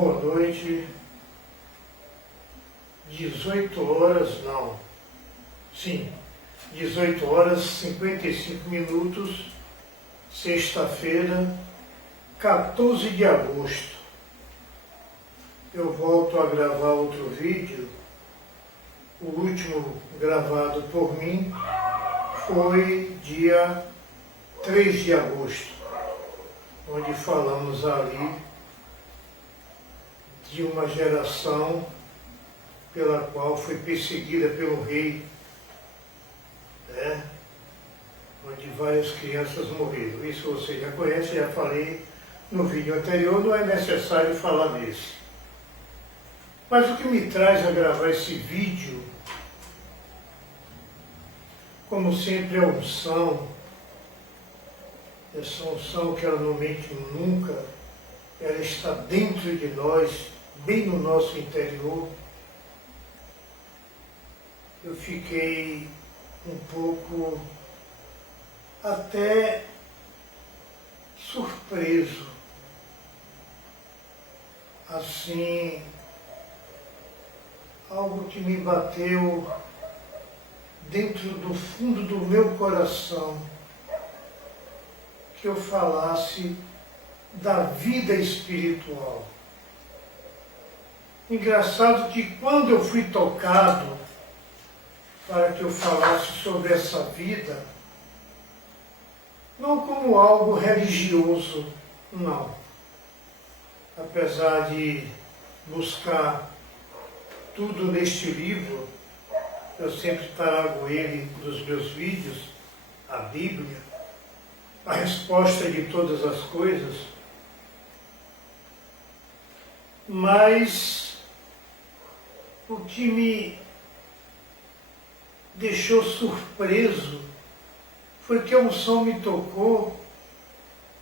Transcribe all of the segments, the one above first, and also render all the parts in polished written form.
Boa noite, 18 horas, não, sim, 18 horas 55 minutos, sexta-feira, 14 de agosto. Eu volto a gravar outro vídeo. O último gravado por mim foi dia 3 de agosto, onde falamos ali de uma geração pela qual foi perseguida pelo rei, né? Onde várias crianças morreram. Isso você já conhece, já falei no vídeo anterior, não é necessário falar nesse. Mas o que me traz a gravar esse vídeo, como sempre, é a unção. Essa unção que ela não mente nunca, ela está dentro de nós, bem no nosso interior. Eu fiquei um pouco até surpreso, assim, algo que me bateu dentro do fundo do meu coração, que eu falasse da vida espiritual. Engraçado que quando eu fui tocado para que eu falasse sobre essa vida, não como algo religioso, não. Apesar de buscar tudo neste livro, eu sempre trago ele nos meus vídeos, a Bíblia, a resposta de todas as coisas, mas o que me deixou surpreso foi que a unção me tocou,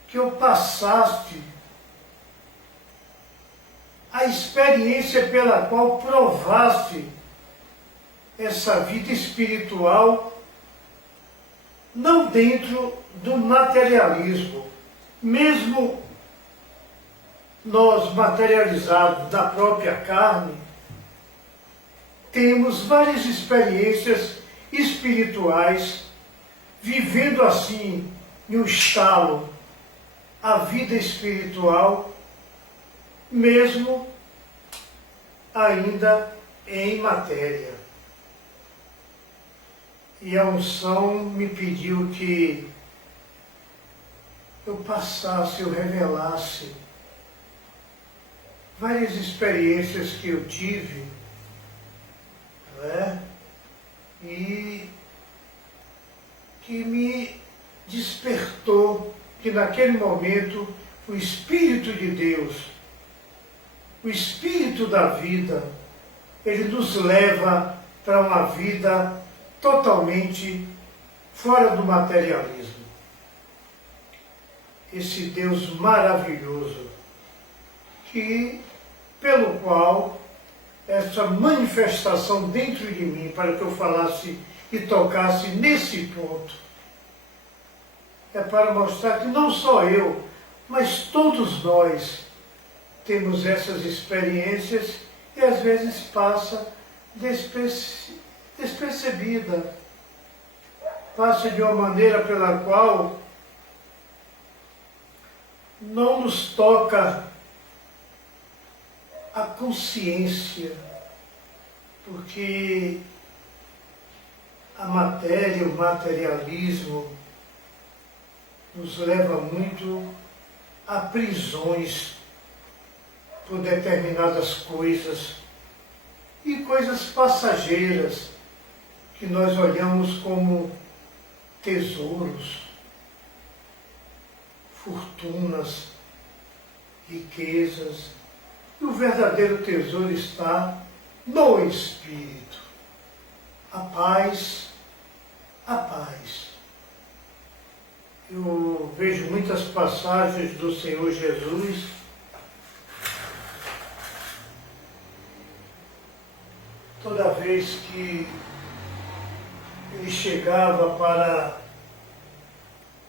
que eu passasse a experiência pela qual provasse essa vida espiritual, não dentro do materialismo. Mesmo nós materializados da própria carne, temos várias experiências espirituais, vivendo assim, em um estalo, a vida espiritual, mesmo ainda em matéria. E a unção me pediu que eu passasse, eu revelasse várias experiências que eu tive, né? E que me despertou, que naquele momento o Espírito de Deus, o Espírito da vida, ele nos leva para uma vida totalmente fora do materialismo. Esse Deus maravilhoso, pelo qual essa manifestação dentro de mim, para que eu falasse e tocasse nesse ponto, é para mostrar que não só eu, mas todos nós temos essas experiências e às vezes passa despercebida, passa de uma maneira pela qual não nos toca a consciência, porque a matéria, o materialismo, nos leva muito a prisões por determinadas coisas, e coisas passageiras que nós olhamos como tesouros, fortunas, riquezas. E o verdadeiro tesouro está no Espírito. A paz, a paz. Eu vejo muitas passagens do Senhor Jesus toda vez que ele chegava para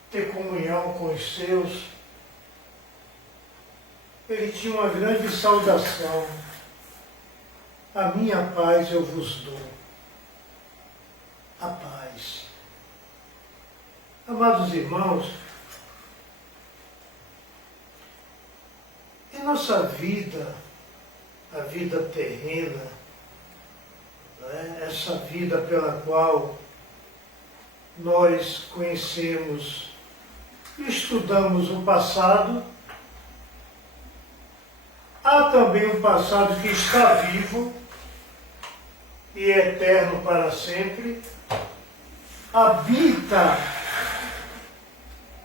ter comunhão com os seus, ele tinha uma grande saudação: a minha paz eu vos dou. A paz. Amados irmãos, em nossa vida, a vida terrena, essa vida pela qual nós conhecemos e estudamos o passado, há também um passado que está vivo e é eterno para sempre, habita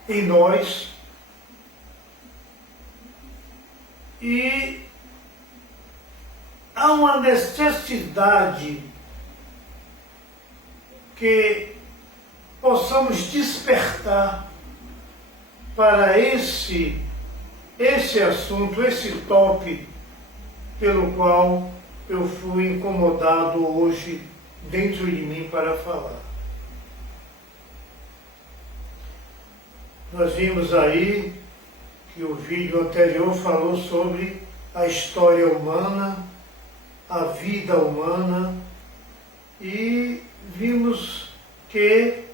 em nós e há uma necessidade que possamos despertar para esse assunto, esse tópico pelo qual eu fui incomodado hoje dentro de mim para falar. Nós vimos aí que o vídeo anterior falou sobre a história humana, a vida humana, e vimos que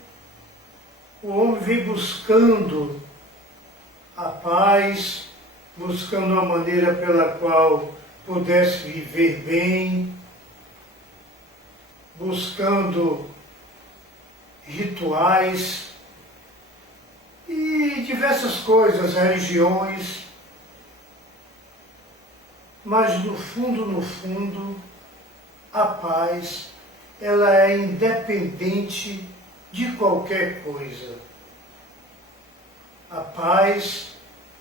o homem vem buscando a paz, buscando uma maneira pela qual pudesse viver bem, buscando rituais e diversas coisas, religiões, mas no fundo, a paz, ela é independente de qualquer coisa. A paz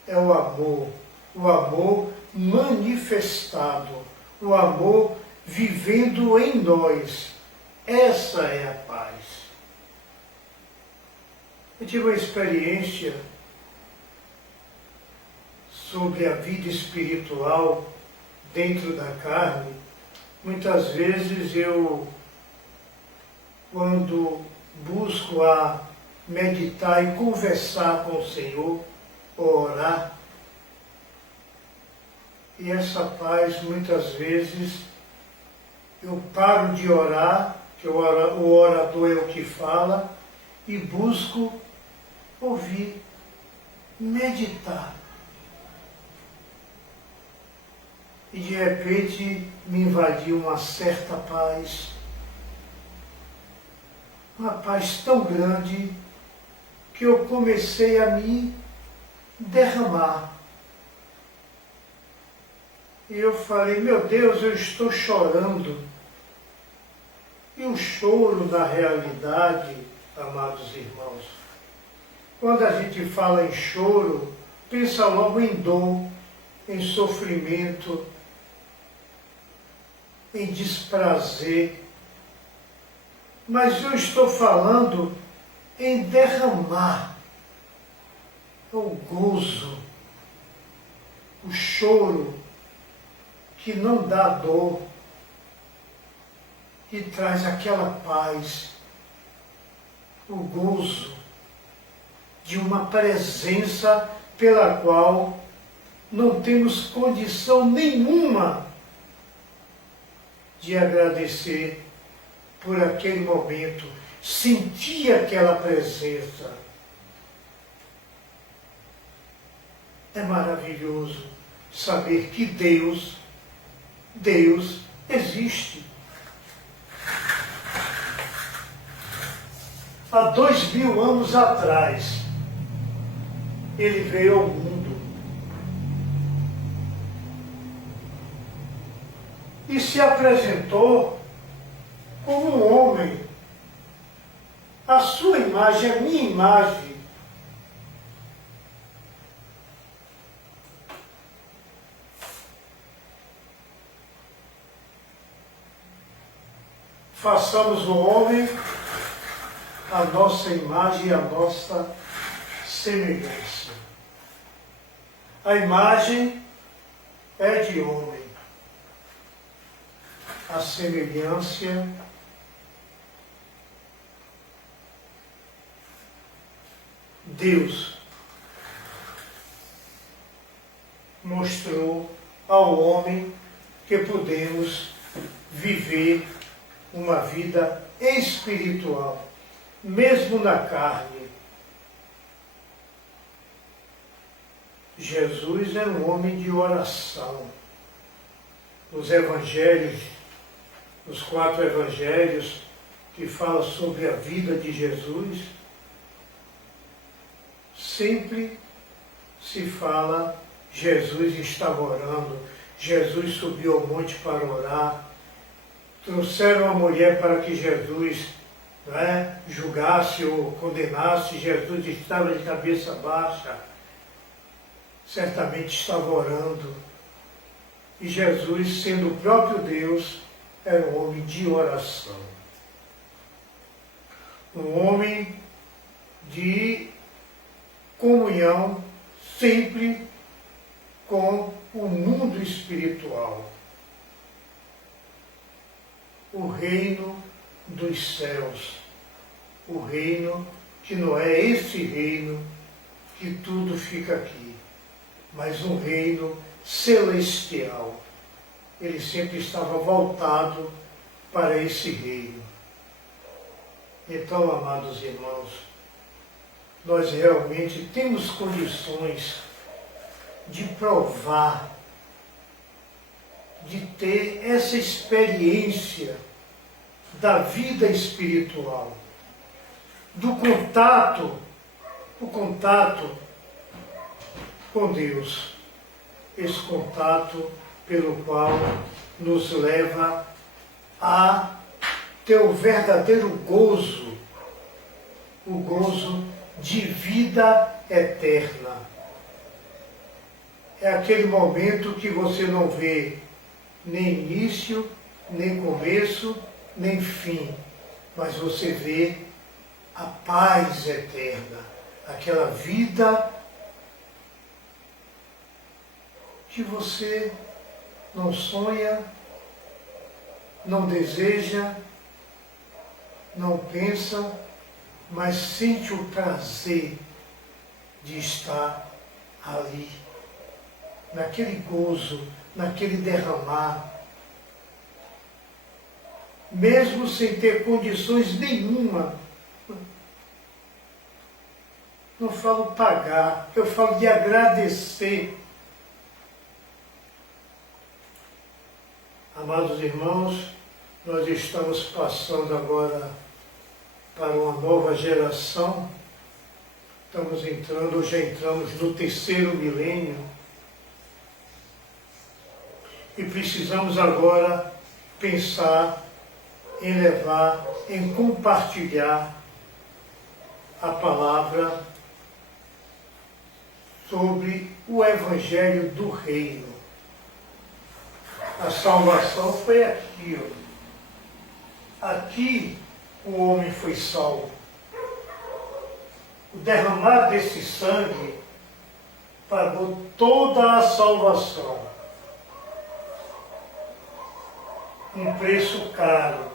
é o amor manifestado, o amor vivendo em nós. Essa é a paz. Eu tive uma experiência sobre a vida espiritual dentro da carne. Muitas vezes eu, quando busco a meditar e conversar com o Senhor, orar, e essa paz, muitas vezes, eu paro de orar, que o orador é o que fala, e busco ouvir, meditar. E de repente me invadiu uma certa paz, uma paz tão grande que eu comecei a me derramar. E eu falei, meu Deus, eu estou chorando. E o choro, na realidade, amados irmãos, quando a gente fala em choro, pensa logo em dor, em sofrimento, em desprazer. Mas eu estou falando em derramar o gozo, o choro que não dá dor, que traz aquela paz, o gozo de uma presença pela qual não temos condição nenhuma de agradecer por aquele momento, sentir aquela presença. É maravilhoso saber que Deus existe. Há 2000 anos atrás, ele veio ao mundo e se apresentou como um homem, a sua imagem, a minha imagem. Façamos o homem a nossa imagem e a nossa semelhança. A imagem é de homem, a semelhança Deus. No mostrou ao homem que podemos viver uma vida espiritual, mesmo na carne. Jesus era um homem de oração. Os evangelhos, os 4 evangelhos que falam sobre a vida de Jesus, sempre se fala Jesus estava orando, Jesus subiu ao monte para orar, trouxeram a mulher para que Jesus julgasse ou condenasse, Jesus estava de cabeça baixa, certamente estava orando. E Jesus, sendo o próprio Deus, era um homem de oração. Um homem de comunhão sempre com o mundo espiritual. O reino dos céus. O reino que não é esse reino que tudo fica aqui, mas um reino celestial. Ele sempre estava voltado para esse reino. Então, amados irmãos, nós realmente temos condições de provar, de ter essa experiência da vida espiritual, do contato com Deus. Esse contato pelo qual nos leva a ter o verdadeiro gozo, o gozo de vida eterna. É aquele momento que você não vê nem início, nem começo, nem fim, mas você vê a paz eterna, aquela vida que você não sonha, não deseja, não pensa, mas sente o prazer de estar ali, naquele gozo, naquele derramar, mesmo sem ter condições nenhuma. Não falo pagar, eu falo de agradecer. Amados irmãos, nós estamos passando agora para uma nova geração. Estamos entrando, ou já entramos no 3º milênio. E precisamos agora pensar em levar, em compartilhar a palavra sobre o Evangelho do Reino. A salvação foi aqui, ó. Aqui o homem foi salvo. O derramar desse sangue pagou toda a salvação. Um preço caro.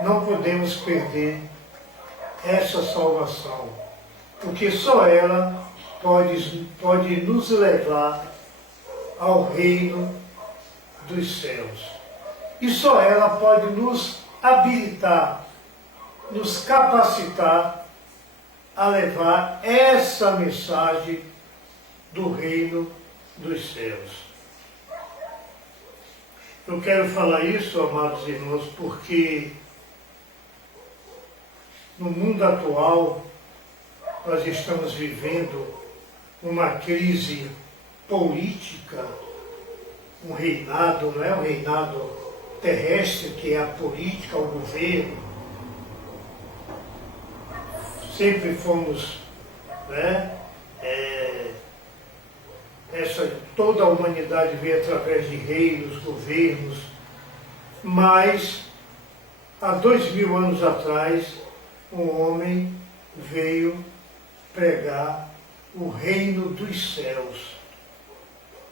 Não podemos perder essa salvação, porque só ela pode nos levar ao reino dos céus. E só ela pode nos habilitar, nos capacitar a levar essa mensagem do reino dos céus. Eu quero falar isso, amados irmãos, porque no mundo atual nós estamos vivendo uma crise política, um reinado, não é um reinado terrestre, que é a política, o governo. Sempre fomos, toda a humanidade veio através de reinos, governos, mas há 2000 anos atrás um homem veio pregar o reino dos céus,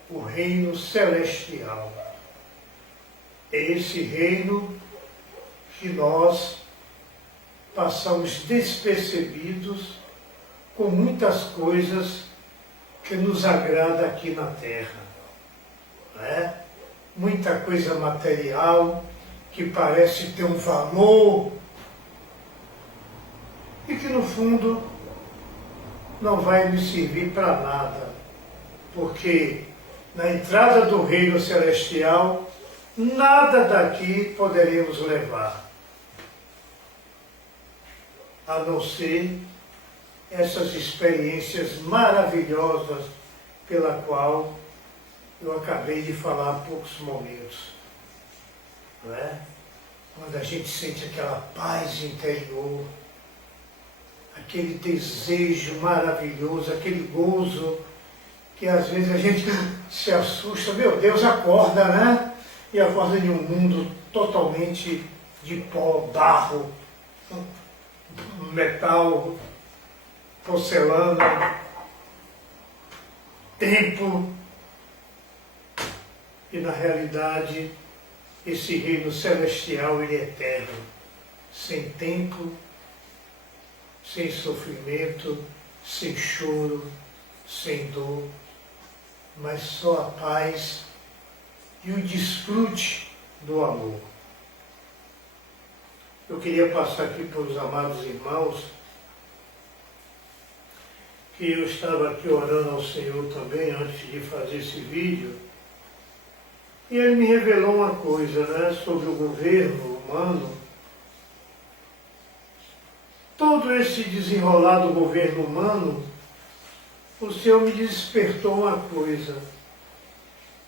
o reino celestial. É esse reino que nós passamos despercebidos com muitas coisas que nos agrada aqui na Terra. Né? Muita coisa material que parece ter um valor e que no fundo não vai nos servir para nada, porque na entrada do reino celestial nada daqui poderemos levar, a não ser essas experiências maravilhosas pela qual eu acabei de falar há poucos momentos. Não é? Quando a gente sente aquela paz interior, aquele desejo maravilhoso, aquele gozo, que às vezes a gente se assusta, meu Deus, acorda, né? E acorda em um mundo totalmente de pó, barro, metal, porcelana, tempo. E na realidade, esse reino celestial, ele é eterno, sem tempo, sem sofrimento, sem choro, sem dor, mas só a paz e o desfrute do amor. Eu queria passar aqui para os amados irmãos que eu estava aqui orando ao Senhor também antes de fazer esse vídeo, e Ele me revelou uma coisa, né, sobre o governo humano. Todo esse desenrolar do governo humano, o Senhor me despertou uma coisa.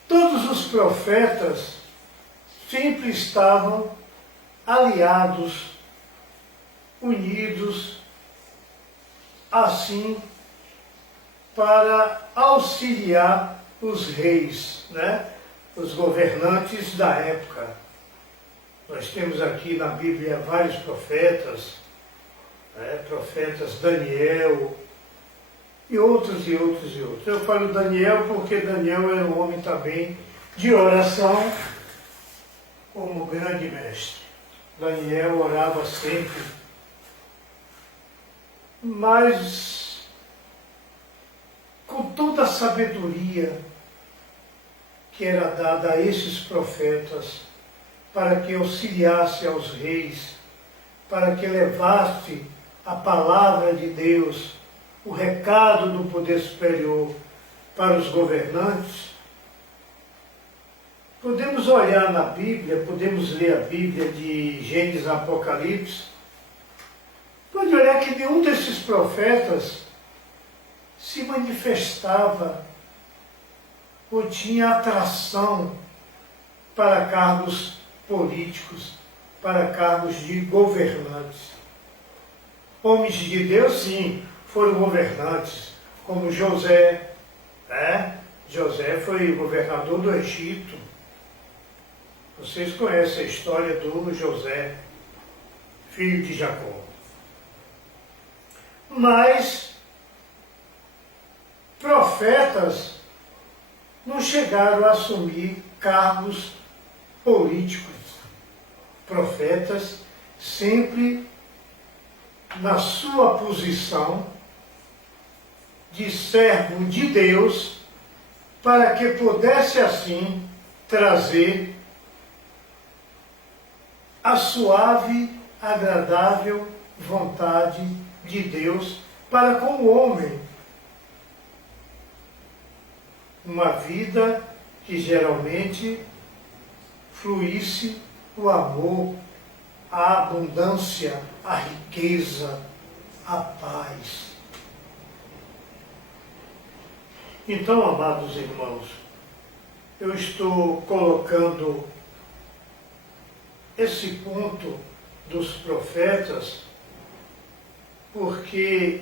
Todos os profetas sempre estavam aliados, unidos, assim, para auxiliar os reis, né? Os governantes da época. Nós temos aqui na Bíblia vários profetas, né? Profetas Daniel e outros e outros e outros. Eu falo Daniel porque Daniel era um homem também de oração como grande mestre. Daniel orava sempre, mas com toda a sabedoria que era dada a esses profetas para que auxiliasse aos reis, para que levasse a palavra de Deus, o recado do poder superior para os governantes. Podemos olhar na Bíblia, podemos ler a Bíblia de Gênesis a Apocalipse, pode olhar que nenhum desses profetas se manifestava ou tinha atração para cargos políticos, para cargos de governantes. Homens de Deus, sim, foram governantes, como José, né? José foi governador do Egito. Vocês conhecem a história do José, filho de Jacó. Mas profetas não chegaram a assumir cargos políticos. Profetas sempre na sua posição de servo de Deus, para que pudesse assim trazer a suave, agradável vontade de Deus para com o homem. Uma vida que geralmente fluísse o amor, a abundância, a riqueza, a paz. Então, amados irmãos, eu estou colocando esse ponto dos profetas porque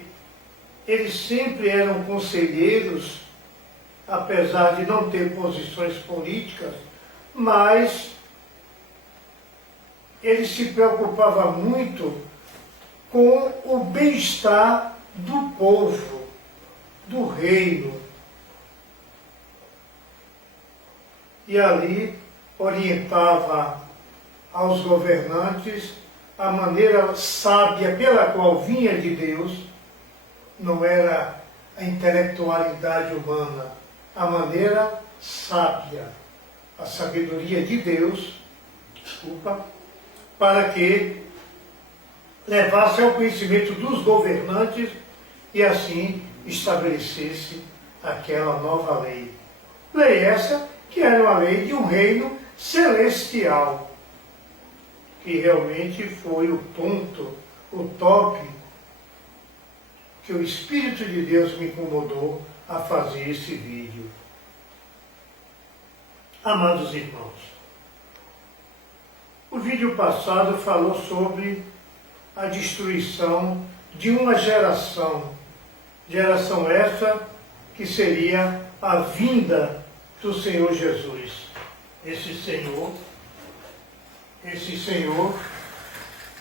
eles sempre eram conselheiros, apesar de não ter posições políticas, mas ele se preocupava muito com o bem-estar do povo, do reino. E ali orientava aos governantes a maneira sábia pela qual vinha de Deus não era a intelectualidade humana, a maneira sábia, a sabedoria de Deus, para que levasse ao conhecimento dos governantes e assim estabelecesse aquela nova lei. Lei essa que era uma lei de um reino celestial, que realmente foi o ponto, o top, que o Espírito de Deus me incomodou a fazer esse vídeo. Amados irmãos, o vídeo passado falou sobre a destruição de uma geração essa que seria a vinda do Senhor Jesus. Esse Senhor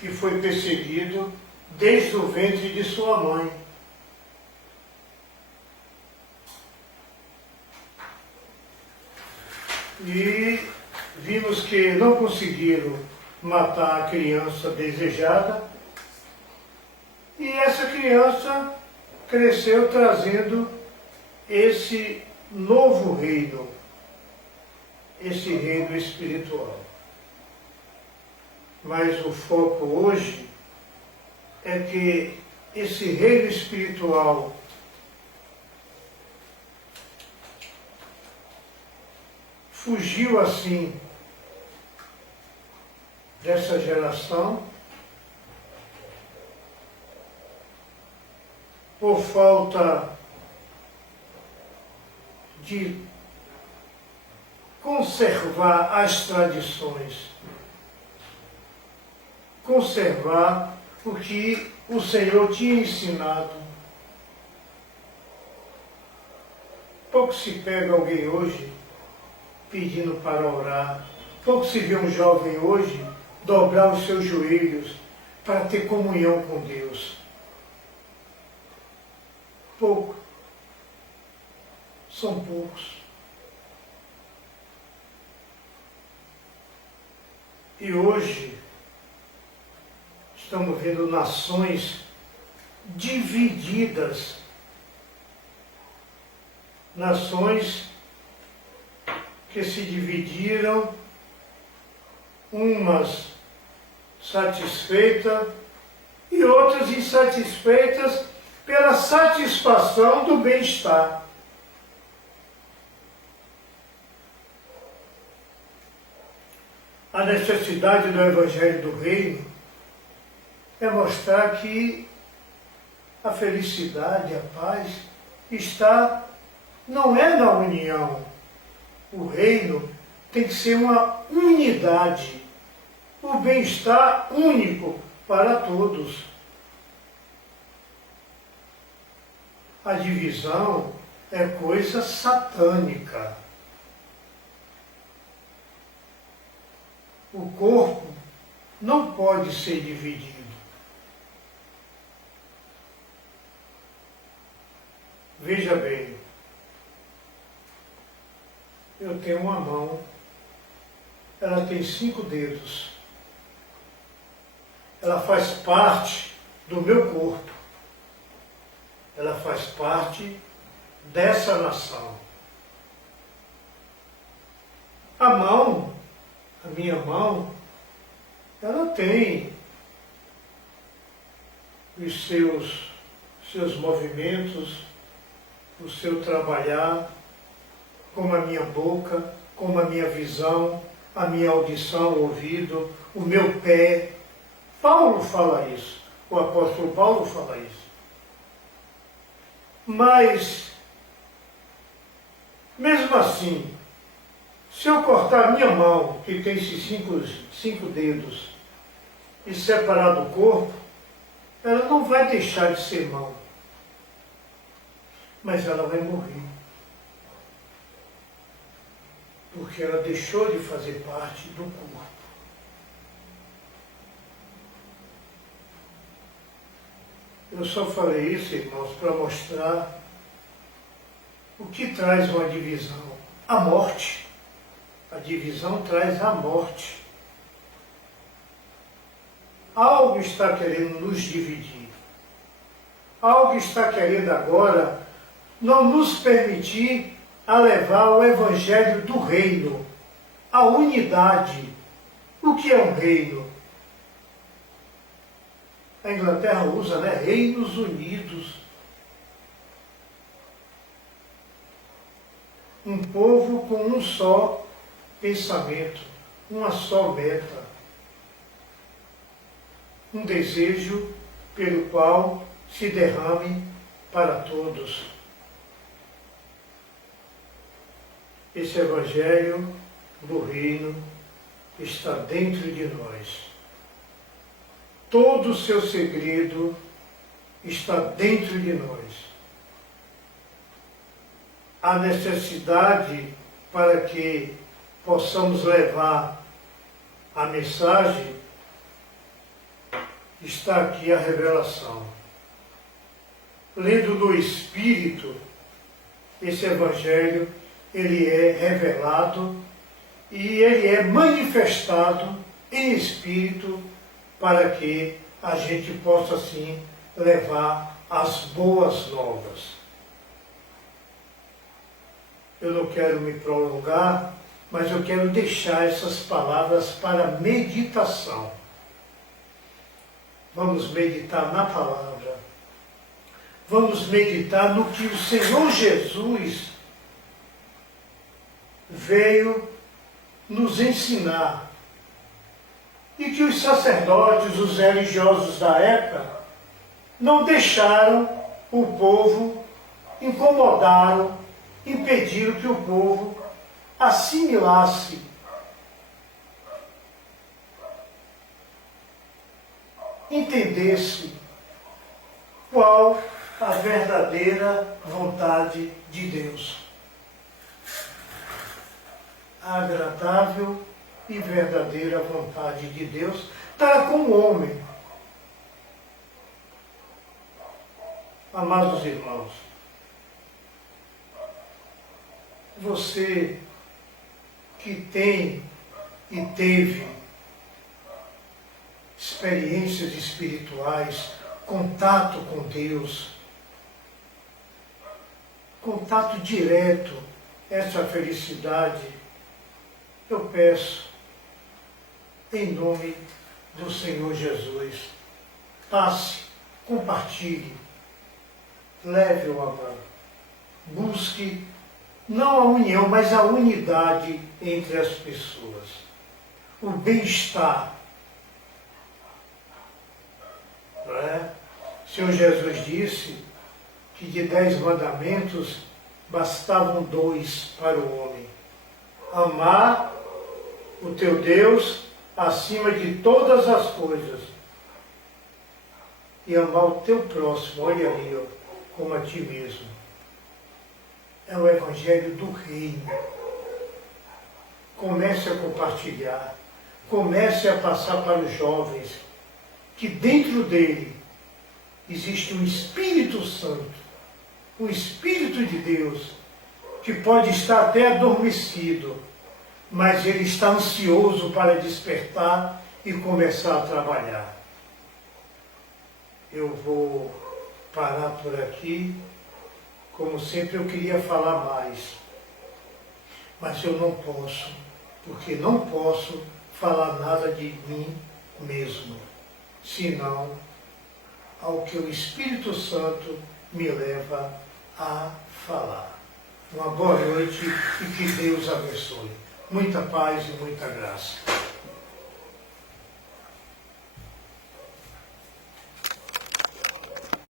que foi perseguido desde o ventre de sua mãe. E vimos que não conseguiram matar a criança desejada, e essa criança cresceu trazendo esse novo reino, esse reino espiritual. Mas o foco hoje é que esse reino espiritual fugiu assim dessa geração por falta de conservar as tradições, conservar o que o Senhor tinha ensinado. Pouco se pega alguém hoje pedindo para orar, pouco se vê um jovem hoje dobrar os seus joelhos para ter comunhão com Deus. Pouco. São poucos. E hoje estamos vendo nações divididas, nações que se dividiram, umas satisfeitas e outras insatisfeitas pela satisfação do bem-estar. A necessidade do Evangelho do Reino é mostrar que a felicidade, a paz, não é na união. O reino tem que ser uma unidade, o bem-estar único para todos. A divisão é coisa satânica. O corpo não pode ser dividido. Veja bem, eu tenho uma mão, ela tem 5 dedos. Ela faz parte do meu corpo. Ela faz parte dessa nação. A mão, a minha mão, ela tem os seus movimentos, o seu trabalhar, como a minha boca, como a minha visão, a minha audição, o ouvido, o meu pé. Paulo fala isso, o apóstolo Paulo fala isso. Mas, mesmo assim, se eu cortar a minha mão, que tem esses cinco dedos, e separar do corpo, ela não vai deixar de ser mão, mas ela vai morrer. Porque ela deixou de fazer parte do corpo. Eu só falei isso, irmãos, para mostrar o que traz uma divisão. A morte. A divisão traz a morte. Algo está querendo nos dividir. algo está querendo agora não nos permitir a levar o Evangelho do reino, a unidade. O que é um reino? A Inglaterra usa, né? Reinos Unidos. Um povo com um só pensamento, uma só meta. Um desejo pelo qual se derrame para todos. Esse Evangelho do Reino está dentro de nós. Todo o seu segredo está dentro de nós. A necessidade para que possamos levar a mensagem está aqui a revelação. Lendo no Espírito, esse Evangelho, ele é revelado e ele é manifestado em Espírito para que a gente possa, assim, levar as boas novas. Eu não quero me prolongar, mas eu quero deixar essas palavras para meditação. Vamos meditar na palavra. Vamos meditar no que o Senhor Jesus veio nos ensinar. E que os sacerdotes, os religiosos da época, não deixaram o povo, incomodaram, impediram que o povo assimilasse entendesse qual a verdadeira vontade de Deus. A agradável e verdadeira vontade de Deus para com o homem. Amados irmãos, você que tem e teve experiências espirituais, contato com Deus, contato direto, essa felicidade, eu peço, em nome do Senhor Jesus, passe, compartilhe, leve o amor, busque não a união, mas a unidade entre as pessoas, o bem-estar. Não é? O Senhor Jesus disse que de 10 mandamentos bastavam 2 para o homem: amar o teu Deus acima de todas as coisas e amar o teu próximo, olha ali, ó, como a ti mesmo. É o Evangelho do Reino. Comece a compartilhar, comece a passar para os jovens que dentro dele existe um Espírito Santo, o Espírito de Deus, que pode estar até adormecido, mas ele está ansioso para despertar e começar a trabalhar. Eu vou parar por aqui. Como sempre, eu queria falar mais, mas eu não posso, porque não posso falar nada de mim mesmo, senão ao que o Espírito Santo me leva a falar. Uma boa noite e que Deus abençoe. Muita paz e muita graça.